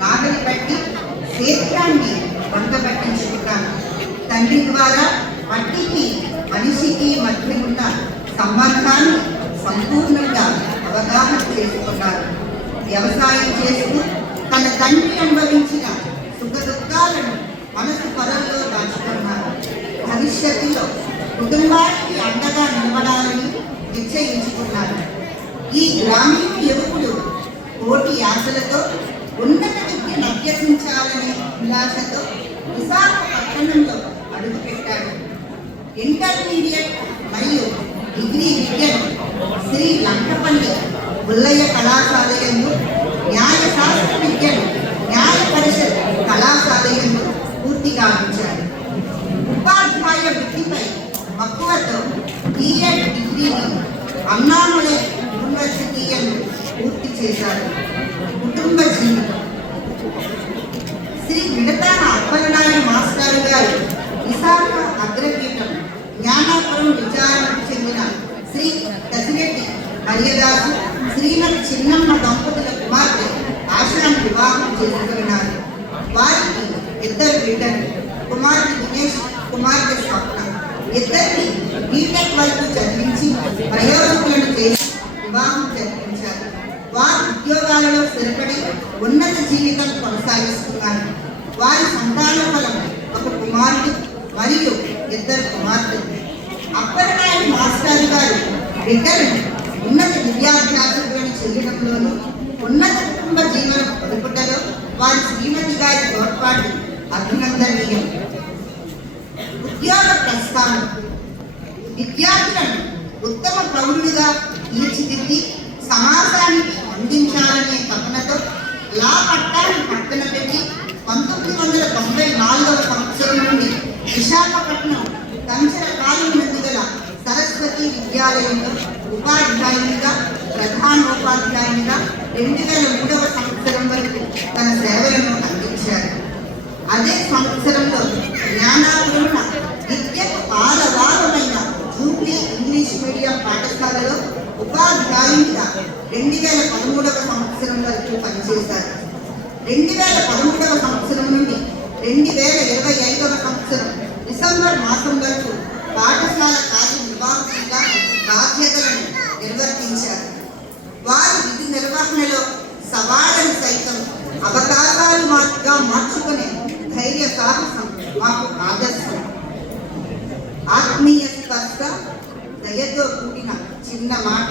నాగలి పట్టి సేత్యాన్ని వంట పట్టించుకున్నాను. తండ్రి ద్వారా మట్టికి మనిషికి మధ్య ఉన్న సంబంధాన్ని సంపూర్ణంగా అవగాహన చేసుకున్నారు. వ్యవసాయం చేస్తూ తన తండ్రి అనుభవించిన సుఖ దుఃఖాలను మనసు పొరల్లో దాచుకున్నారు. భవిష్యత్తులో కుటుంబానికి అండగా నిలబడాలని నిశ్చయించుకున్నారు. ఈ గ్రామీణ యువకుడు కోటి ఆశలతో ఉన్నత విద్యను అభ్యసించాలనే ఉల్లాసతో విశాఖపట్నంలో అడుగుపెట్టాడు. ఇంటర్మీడియట్ మరియు డిగ్రీ విద్యను శ్రీ లంకపల్లి పుల్లయ్య కళాశాలయందు, న్యాయశాస్త్ర విద్యను న్యాయ పరిషత్ కళాశాలయందు పూర్తి గావించాడు. ఉపాధ్యాయ వృత్తిపై మక్కువతో బిఎడ్ డిగ్రీని అన్నామలై యూనివర్సిటీలను పూర్తి చేశాడు. కుటుంబ జీవితం. శ్రీ విడతాన అప్పలనాయుడు మాస్టర్ గారు విశాఖ అగ్రపీఠం జ్ఞానాపురం విచారణకు చెందిన శ్రీ దశరెడ్డి హరియదాసు శ్రీమతి చిన్నమ్మ దంపతుల కుమార్తె ఆశ్రమం వివాహం చేసుకున్నారు. వారికి ఇద్దరు బిడ్డలు, కుమార్తె దినేష్, కుమార్తె స్వప్న. ఇద్దరిని బీటెక్ వరకు చదివించి ప్రయోజకులను చేసి వివాహం జరిపించారు. వారి ఉద్యోగాలలో స్థిరపడి ఉన్నత జీవితం కొనసాగిస్తున్నారు. వారి సంతాన ఫలం ఒక కుమారుడు మరియు ఇద్దరు కుమార్తెలు. అప్పలనాయుడు మాస్టర్ గారు బిడ్డలను ఉన్నత విద్యాభ్యాసకులను చేయడంలోనూ ఉన్నత కుటుంబ జీవనం గడుపుటలో వారి శ్రీమతి గారి తోడ్పాటు అభినందనీయం. ఉద్యోగ ప్రస్థానం. విద్యార్థులను ఉత్తమ పౌరులుగా తీర్చిదిద్ది సమాజానికి అందించాలనే తపనతో లా పట్టాన్ని పక్కన పెట్టి 1994వ సంవత్సరం నుండి విశాఖపట్నం కంచర కాలం గల సరస్వతి విద్యాలయంలో ఉపాధ్యాయునిగా, ప్రధానోపాధ్యాయునిగా 2003వ సంవత్సరం వరకు తన సేవలను అందించారు. అదే సంవత్సరంలో జ్ఞానాపురం విద్యకు ఆలవారమైన జూబ్లీ ఇంగ్లీష్ మీడియం పాఠశాలలో ఉపాధ్యాయునిగా 2013వ సంవత్సరం వరకు పనిచేశారు. 2013వ సంవత్సరం నుండి 2025వ సంవత్సరం డిసెంబర్ మాసం వరకు పాఠశాల కార్యనిర్వాహకులుగా బాధ్యతలను నిర్వర్తించారు. వారి విధి నిర్వహణలో సవాళ్లను సైతం అవకాశాలుగా మార్చుకునే ధైర్య సాహసం మాకు ఆదర్శం. ఆత్మీయ స్పర్శ, దయతో కూడిన చిన్న మాట,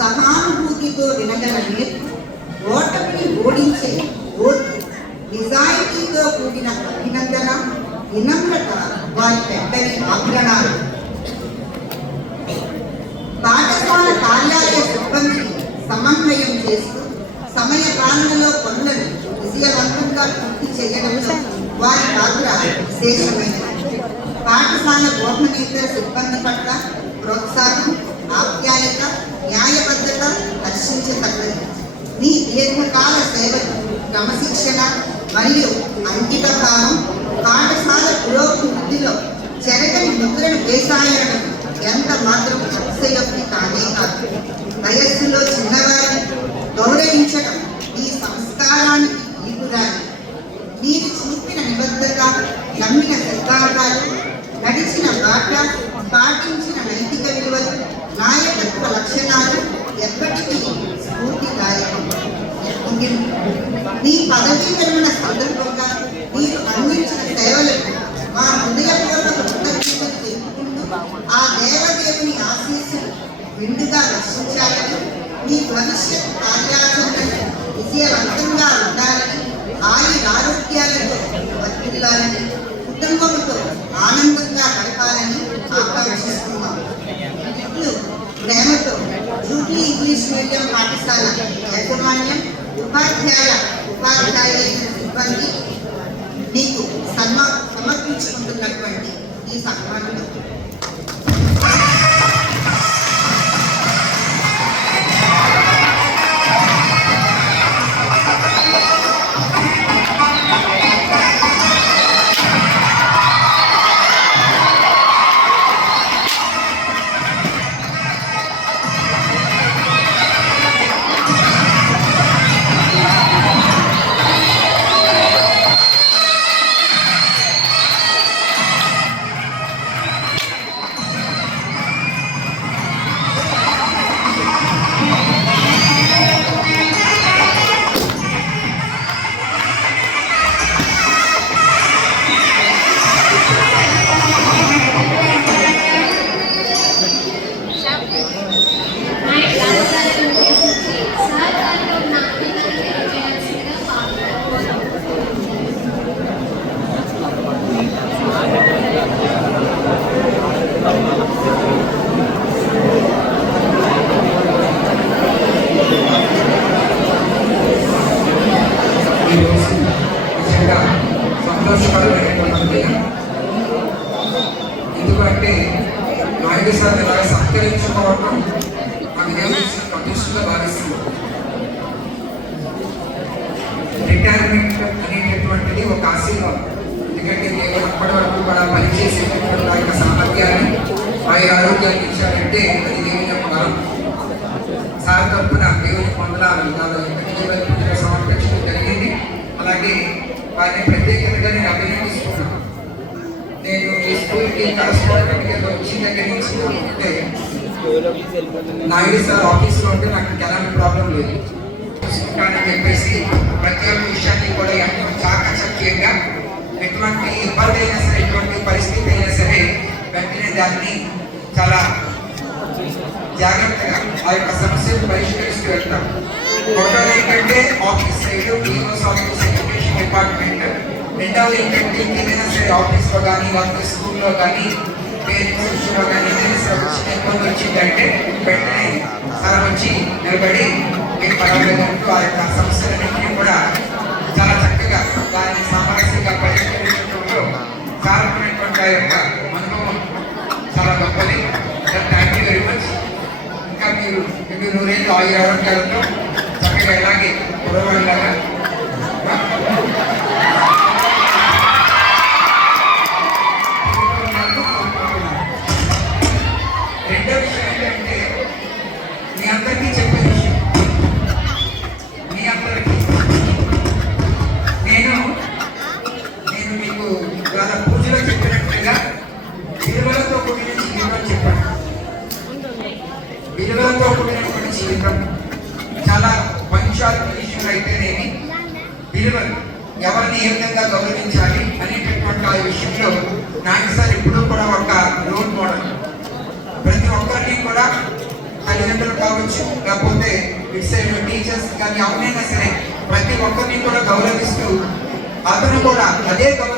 సహానుభూతితో వినగల నేర్పు, ఓటమిని ఓడించే ఓర్పు, నిజాయితీతో కూడిన అభినందన, వినమ్రత వారి పెద్దరి ఆభరణాలు. పాఠశాల కార్యాలయ సిబ్బందిని సమన్వయం చేస్తూ సమయ పాలనలో పనులను విజయవంతంగా పూర్తి చేయడంలో వారి పాత్ర విశేషమైనది. పాఠశాల బోధనేతర సిబ్బంది పట్ల ప్రోత్సాహం, ఆప్యాయత, న్యాయబద్ధత దర్శించతగ్గది. మీ దీర్ఘకాల సేవలు, క్రమశిక్షణ మరియు అంకిత భావం పాఠశాల పురోభివృద్ధిలో చెరగని ముద్రను వేసాయడం ఎంత మాత్రం అతిశయోక్తి కానే కాదు. వయస్సులో చిన్నవారిని గౌరవించడం ఈ సంస్కారానికి ఈపుదారి. మీరు చూపిన నిబద్ధత, నమ్మిన సిద్ధాంతాలు, నడిచిన బాట, పాటించిన నైతిక విలువలు, నాయకత్వ లక్షణాలు ఎప్పటికీ స్ఫూర్తిదాయకం. మీ పదవీ విరమణ సందర్భంగా మీరు అందించిన సేవలకు మా హృదయపూర్వక కృతజ్ఞతలు తెలుపుకుంటూ ఆ దేవదేవుని ఆశీస్సులు విండుగా రక్షించాలని, మీ భవిష్యత్ కార్యాచరణలు విజయవంతంగా ఉండాలని, ఆరోగ్యాలతో వర్తిల్లాలని, కుటుంబంతో ఆనందంగా గడపాలని ఆకాంక్షిస్తున్నాం. ఇప్పుడు ప్రేమతో జూబ్లీ ఇంగ్లీష్ మీడియం పాఠశాల యాజమాన్యం, ఉపాధ్యాయులైన సిబ్బంది మీకు సమర్పించుకుంటున్నటువంటి ఈ సన్మానంలో ఎందుకంటే నాయుడు సార్ ఇలా సత్కరించుకోవడం నాకు దేవుని అదృష్టంగా భావిస్తున్నాను. రిటైర్మెంట్ అనేటటువంటిది ఒక ఆశీర్వాదం. ఎందుకంటే దేవుడు అప్పటి వరకు కూడా పనిచేసేటటువంటి ఆ యొక్క సామర్థ్యాన్ని ఆ ఆరోగ్యాన్ని ఇచ్చారంటే అది దేవుని యొక్క వరం. సార్ తరపున దేవుని పొందలాలు సమర్పించడం జరిగింది. అలాగే వారిని ప్రత్యేకంగా నేను అభినందిస్తున్నాను. నేను ఈ స్కూల్కి కరెస్పాండెంట్గా వచ్చిన దగ్గర నుంచి ఉంటే నాయుడు సార్ ఆఫీస్లో ఉంటే నాకు ఎలాంటి ప్రాబ్లం లేదు అని చెప్పేసి ప్రతి ఒక్క విషయాన్ని కూడా ఎంతో చాకచక్యంగా ఎటువంటి ఇబ్బంది అయినా సరే ఎటువంటి పరిస్థితి అయినా సరే వెంటనే దాన్ని చాలా జాగ్రత్తగా ఆ యొక్క సమస్యను పరిష్కరిస్తూ వెళ్తాం. ఒకటోది ఏంటంటే office side EOs office education department, రెండవది ఏంటంటే ఏదైనా సరే ఆఫీస్లో కానీ లేకపోతే స్కూల్లో కానీ పేరెంట్స్ విషయంలో కానీ ఏదైనా సరే వచ్చిన ఇబ్బంది వచ్చిందంటే వెంటనే సార్ వచ్చి నిలబడి మీకు పర్వాలేదంటూ ఆ యొక్క సమస్యలన్నింటినీ కూడా చాలా చక్కగా దాన్ని సామరస్యంగా పరిష్కరించడంలో కారణమైనటువంటి ఆ యొక్క అనుభవం చాలా గొప్పది. Thank you very much. ఇంకా మీరు నూరేళ్ళు ఆరోగ్యాలతో చక్కగా ఇలాగే కురవాళ్ళలాగా రెండో విషయం ఏంటంటే మీ అందరికీ చెప్పే విషయం, మీ అందరికీ నేను మీకు ఇవాళ పూజలో చెప్పినట్టుగా విలువలతో కూడిన జీవితం చెప్పాను. విలువలతో కూడినటువంటి జీవితం చాలా పంచాయతీ విషయంలో అయితేనేమి విలువలు ఎవరిని ఏ విధంగా గౌరవించాలి అనేటటువంటి ఆ విషయంలో నాయక్ సార్ ఎప్పుడూ కూడా ఒక రోల్ మోడల్. ప్రతి ఒక్కరిని కూడా తల్లిదండ్రులు కావచ్చు లేకపోతే ఇటు సైడ్ టీచర్స్ కానీ ఎవరైనా సరే ప్రతి ఒక్కరిని కూడా గౌరవిస్తూ అతను కూడా అదే గౌరవం